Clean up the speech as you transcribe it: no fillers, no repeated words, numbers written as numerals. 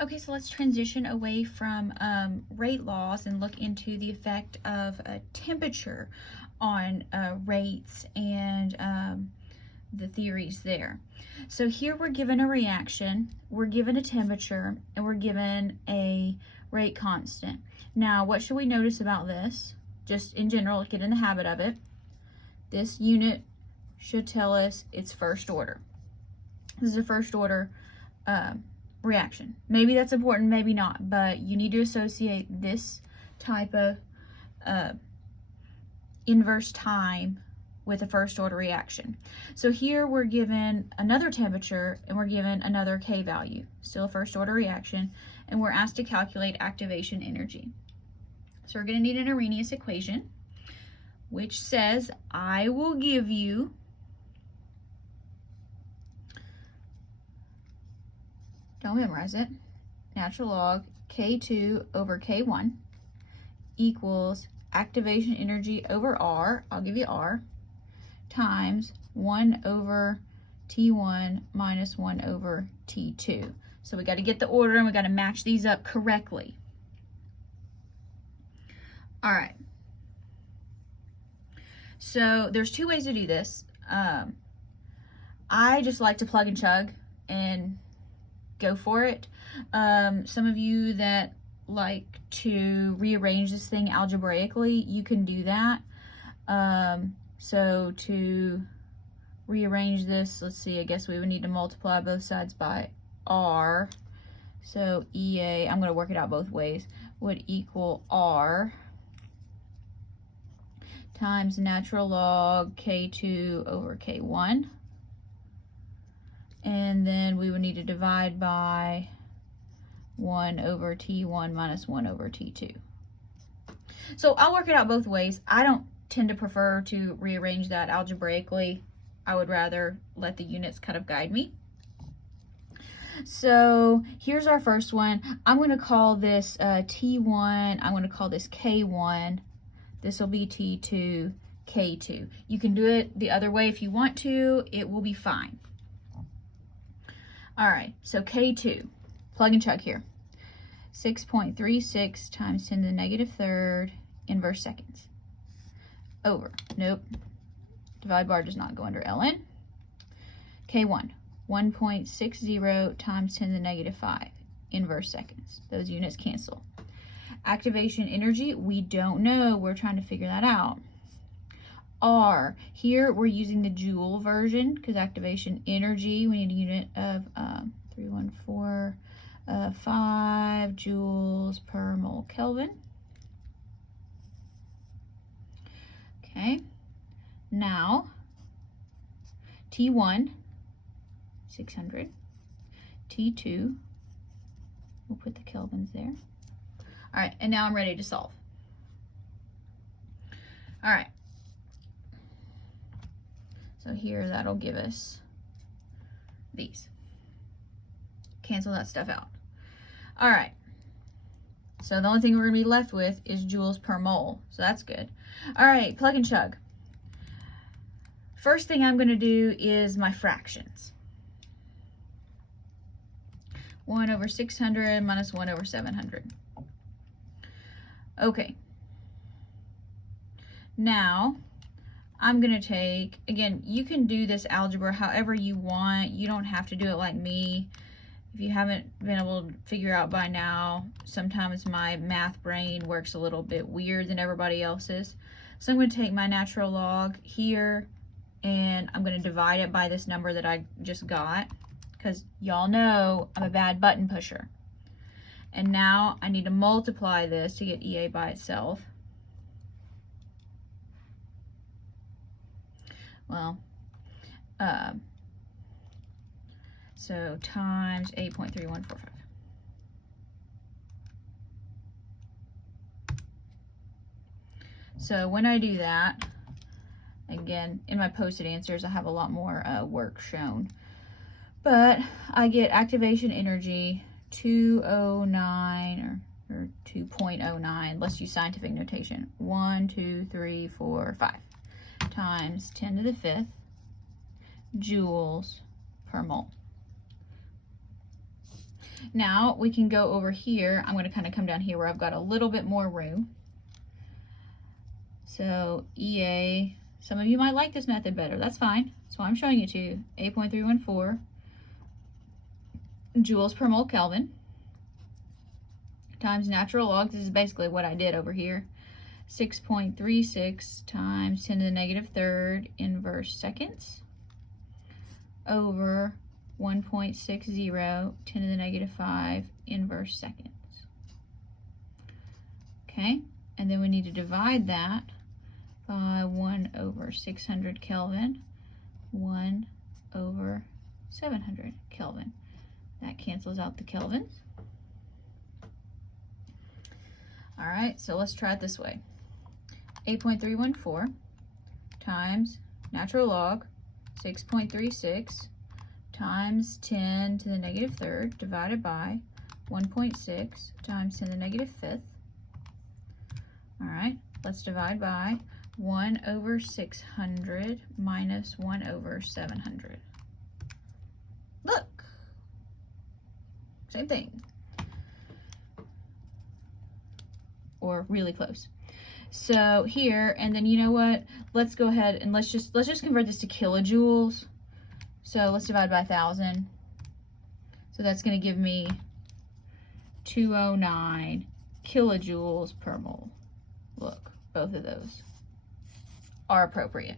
Okay, so let's transition away from rate laws and look into the effect of temperature on rates and the theories there. So here we're given a reaction, we're given a temperature, and we're given a rate constant. Now, what should we notice about this? Just in general, get in the habit of it. This unit should tell us it's first order. This is a first order reaction. Maybe that's important, maybe not, but you need to associate this type of inverse time with a first order reaction. So here we're given another temperature and we're given another K value, still a first order reaction, and we're asked to calculate activation energy. So we're going to need an Arrhenius equation, which says I will give you don't memorize it, natural log K2 over K1 equals activation energy over R, I'll give you R, times 1 over T1 minus 1 over T2. So we got to get the order and we got to match these up correctly. All right. So there's two ways to do this. I just like to plug and chug and go for it. Some of you that like to rearrange this thing algebraically, you can do that. So to rearrange this, let's see, I guess we would need to multiply both sides by R. So EA, I'm going to work it out both ways, would equal R times natural log K2 over K1. And then we would need to divide by 1 over T1 minus 1 over T2. So I'll work it out both ways. I don't tend to prefer to rearrange that algebraically. I would rather let the units kind of guide me. So here's our first one. I'm going to call this T1. I'm going to call this K1. This will be T2, K2. You can do it the other way if you want to. It will be fine. All right, so K2, plug and chug here. 6.36 times 10 to the negative third inverse seconds. Over, nope. Divide bar does not go under ln. K1, 1.60 times 10 to the negative 5 inverse seconds. Those units cancel. Activation energy, we don't know. We're trying to figure that out. R, here we're using the joule version because activation energy, we need a unit of 314.5 joules per mole Kelvin. Okay, now T1, 600, T2, we'll put the kelvins there. All right, and now I'm ready to solve. All right. So here, that'll give us these. Cancel that stuff out. All right. So the only thing we're going to be left with is joules per mole. So that's good. All right, plug and chug. First thing I'm going to do is my fractions. 1 over 600 minus 1 over 700. Okay. Now, I'm going to take, again, you can do this algebra however you want. You don't have to do it like me. If you haven't been able to figure out by now, sometimes my math brain works a little bit weird than everybody else's. So I'm going to take my natural log here, and I'm going to divide it by this number that I just got, because y'all know I'm a bad button pusher. And now I need to multiply this to get EA by itself. Well, so times 8.3145. So when I do that, again, in my posted answers, I have a lot more work shown. But I get activation energy 209 or 2.09. Let's use scientific notation. 1, 2, 3, 4, 5 times 10 to the 5th joules per mole. Now we can go over here. I'm going to kind of come down here where I've got a little bit more room. So EA, some of you might like this method better. That's fine. That's why I'm showing it to you. 8.314 joules per mole Kelvin times natural log. This is basically what I did over here. 6.36 times 10 to the negative third inverse seconds over 1.60 10 to the negative 5 inverse seconds. Okay, and then we need to divide that by 1 over 600 Kelvin, 1 over 700 Kelvin. That cancels out the kelvins. All right, so let's try it this way. 8.314 times natural log 6.36 times 10 to the negative third divided by 1.6 times 10 to the negative fifth. All right, let's divide by 1 over 600 minus 1 over 700. Look, same thing, or really close. So here, and then you know what? Let's go ahead and let's just convert this to kilojoules. So let's divide by 1,000. So that's going to give me 209 kilojoules per mole. Look, both of those are appropriate.